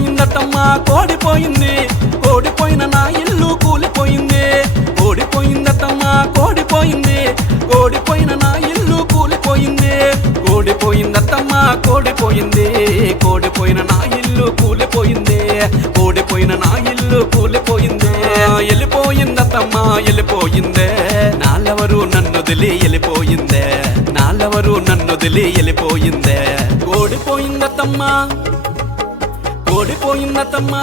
ఓడిపోయిందటమ్మా కోడిపోయింది, ఓడిపోయిన నా ఇల్లు కూలిపోయింది. ఓడిపోయిందటమ్మా కోడిపోయింది, ఓడిపోయిన నా ఇల్లు కూలిపోయింది. ఓడిపోయిందటమ్మా కోడిపోయింది, ఓడిపోయిన నా ఇల్లు కూలిపోయింది. ఓడిపోయిన నా ఇల్లు కూలిపోయింది. వెళ్ళిపోయిందటమ్మా వెళ్ళిపోయిందే, నాలెవరు నన్నొదిలి వెళ్ళిపోయిందే, నాలెవరు నన్నొదిలి వెళ్ళిపోయిందే. ఓడిపోయిందటమ్మా ఓడిపోయిందటమ్మా.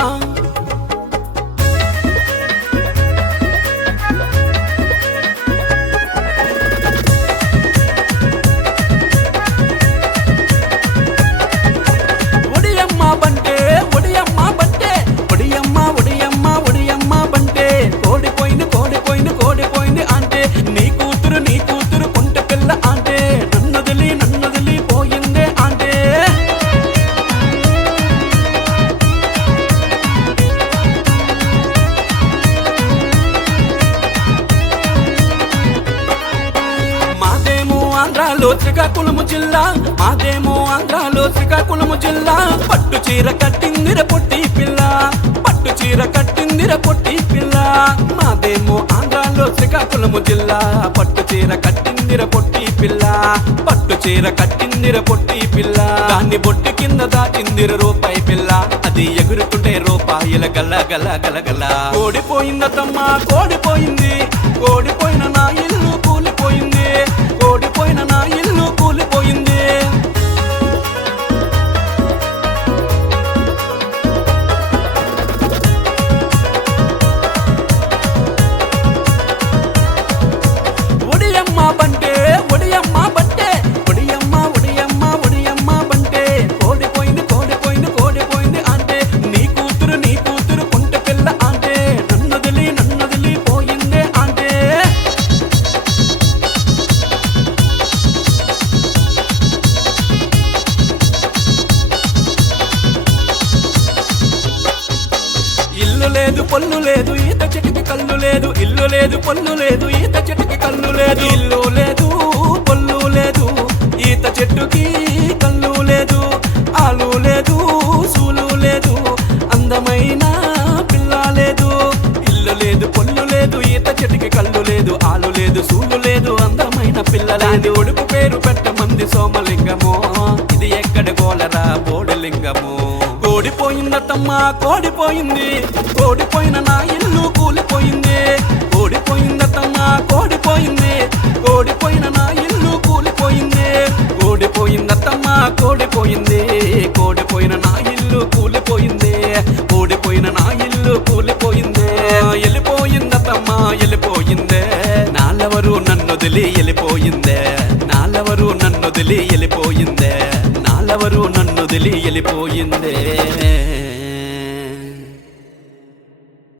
ఒడియమ్మ బంటే ఒడియమ్మ బంటే, ఒడియమ్మ ఒడియమ్మ ఒడియమ్మ బంటే. కోడిపోయింది కోడిపోయింది కోడిపోయింది అంటే, నీ కూతురు కుంట పిల్ల అంటే, నన్నొదిలి పోయిందే అంటే. మాదేమో ఆంధ్రాలో శ్రీకాకుళము జిల్లా, మాదేమో ఆంధ్రాలో శ్రీకాకుళము జిల్లా. పట్టు చీర కట్టిందిర పొట్టి పిల్ల, పట్టు చీర కట్టిందిర పొట్టి పిల్ల. మాదేమో ఆంధ్రాలో శ్రీకాకుళము జిల్లా, పట్టు చీర కట్టిందిర పొట్టి పిల్ల, పట్టు చీర కట్టిందిర పొట్టి పిల్ల. దాన్ని బొట్టి కింద దాచిందిర రూపాయి పిల్ల, అది ఎగురుతుంటే రూపాయల గల గల గల గల. ఓడిపోయిందటమ్మా కోడిపోయింది, ఓడిపోయిన నా ఇల్లు కూలిపోయింది. ఓడిపోయిన నా ఇల్లు కూలిపోయింది. ఒడియమ్మ బంటే ఒడియమ్మ బంటే, ఒడియమ్మ ఒడియమ్మ ఒడియమ్మ బంటే. కోడిపోయింది కోడిపోయింది కోడిపోయింది అంటే, నీ కూతురు కుంట పిల్ల అంటే, నన్నొదిలి పోయిందే అంటే. ఇల్లు లేదు పొల్లు లేదు ఈత చెట్టుకి కళ్ళు లేదు, ఇల్లు లేదు పొల్లు లేదు ఈత చెట్టుకి కళ్ళు లేదు. ఇల్లు లేదు పొల్లు లేదు ఈత చెట్టుకి కళ్ళు లేదు, ఆలు లేదు సూలు లేదు, అందమైన పిల్ల లేదు. ఇల్లు లేదు పొల్లు లేదు ఈత చెట్టుకి కళ్ళు లేదు, ఆలు లేదు సూలు లేదు, అందమైన పిల్ల లేదు. ఒడుపు పేరు పెట్టమంది సోమలింగము, ఇది ఎక్కడ గోలరా బోడిలింగము. ఓడిపోయిందటమ్మా కోడిపోయింది, ఓడిపోయిన నా ఇల్లు కూలిపోయింది. ఓడిపోయిందటమ్మా కోడిపోయింది, ఓడిపోయిన నా ఇల్లు కూలిపోయింది. ఓడిపోయిందటమ్మా కోడిపోయింది, ఓడిపోయిన నా ఇల్లు కూలిపోయింది. ఓడిపోయిన నా ఇల్లు కూలిపోయింది. వెళ్ళిపోయిందటమ్మా వెళ్ళిపోయిందే, నాలెవరు నన్నొదిలి వెళ్ళిపోయిందే, నాలెవరు నన్నొదిలి వెళ్ళిపోయిందే, నాలెవరు నన్నొదిలి వెళ్ళిపోయిందే.